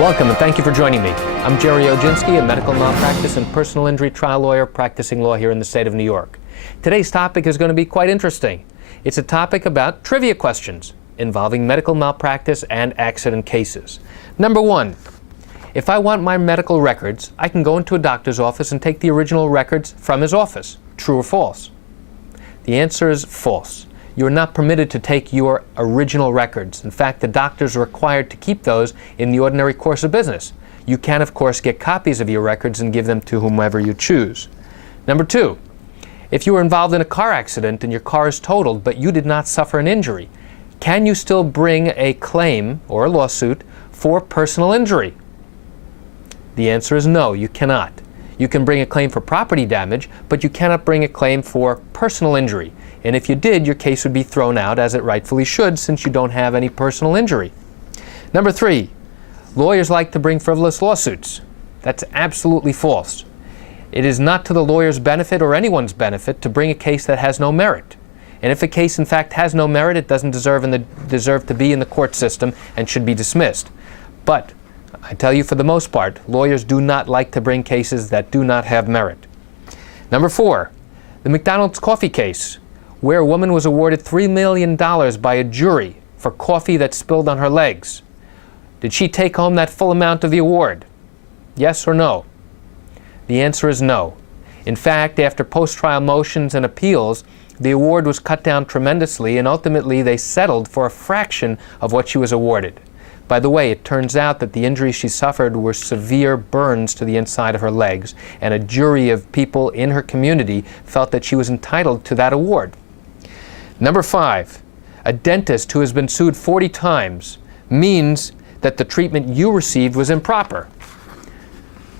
Welcome and thank you for joining me. I'm Gerry Oginski, a medical malpractice and personal injury trial lawyer practicing law here in the state of New York. Today's topic is going to be quite interesting. It's a topic about trivia questions involving medical malpractice and accident cases. Number one, if I want my medical records, I can go into a doctor's office and take the original records from his office. True or false? The answer is false. You are not permitted to take your original records. In fact, the doctor is required to keep those in the ordinary course of business. You can, of course, get copies of your records and give them to whomever you choose. Number two, if you were involved in a car accident and your car is totaled but you did not suffer an injury, can you still bring a claim or a lawsuit for personal injury? The answer is no, you cannot. You can bring a claim for property damage, but you cannot bring a claim for personal injury. And if you did, your case would be thrown out, as it rightfully should, since you don't have any personal injury. Number three, lawyers like to bring frivolous lawsuits. That's absolutely false. It is not to the lawyer's benefit or anyone's benefit to bring a case that has no merit. And if a case, in fact, has no merit, it doesn't deserve to be in the court system and should be dismissed. But I tell you, for the most part, lawyers do not like to bring cases that do not have merit. Number four, the McDonald's coffee case, where a woman was awarded $3 million by a jury for coffee that spilled on her legs. Did she take home that full amount of the award? Yes or no? The answer is no. In fact, after post-trial motions and appeals, the award was cut down tremendously, and ultimately they settled for a fraction of what she was awarded. By the way, it turns out that the injuries she suffered were severe burns to the inside of her legs, and a jury of people in her community felt that she was entitled to that award. Number five, a dentist who has been sued 40 times means that the treatment you received was improper.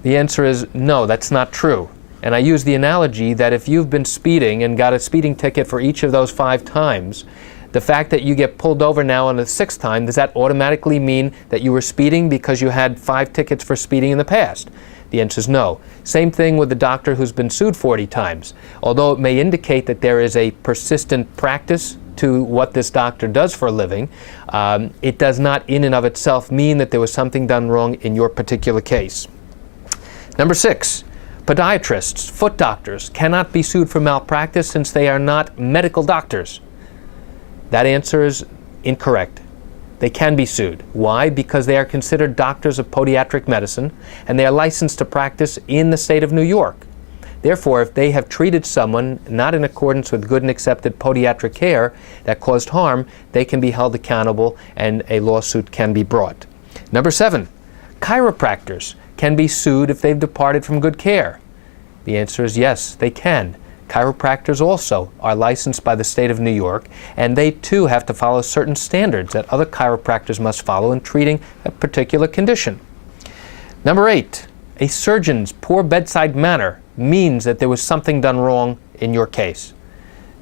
The answer is no, that's not true. And I use the analogy that if you've been speeding and got a speeding ticket for each of those 5 times, the fact that you get pulled over now on the 6th time, does that automatically mean that you were speeding because you had 5 tickets for speeding in the past? The answer is no. Same thing with the doctor who's been sued 40 times. Although it may indicate that there is a persistent practice to what this doctor does for a living, it does not in and of itself mean that there was something done wrong in your particular case. Number 6, podiatrists, foot doctors, cannot be sued for malpractice since they are not medical doctors. That answer is incorrect. They can be sued. Why? Because they are considered doctors of podiatric medicine, and they are licensed to practice in the state of New York. Therefore, if they have treated someone not in accordance with good and accepted podiatric care that caused harm, they can be held accountable and a lawsuit can be brought. Number 7, chiropractors can be sued if they've departed from good care. The answer is yes, they can. Chiropractors also are licensed by the state of New York, and they too have to follow certain standards that other chiropractors must follow in treating a particular condition. Number 8, a surgeon's poor bedside manner means that there was something done wrong in your case.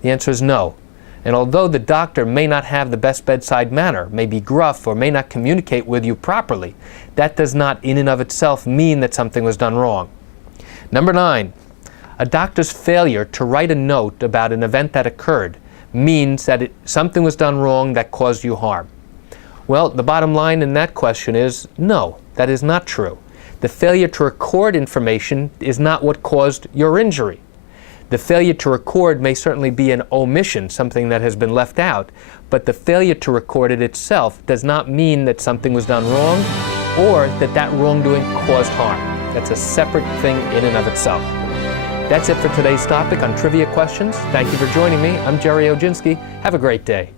The answer is no. And although the doctor may not have the best bedside manner, may be gruff, or may not communicate with you properly, that does not in and of itself mean that something was done wrong. Number 9, a doctor's failure to write a note about an event that occurred means that something was done wrong that caused you harm. Well, the bottom line in that question is no, that is not true. The failure to record information is not what caused your injury. The failure to record may certainly be an omission, something that has been left out, but the failure to record it itself does not mean that something was done wrong or that that wrongdoing caused harm. That's a separate thing in and of itself. That's it for today's topic on Trivia Questions. Thank you for joining me. I'm Gerry Oginski. Have a great day.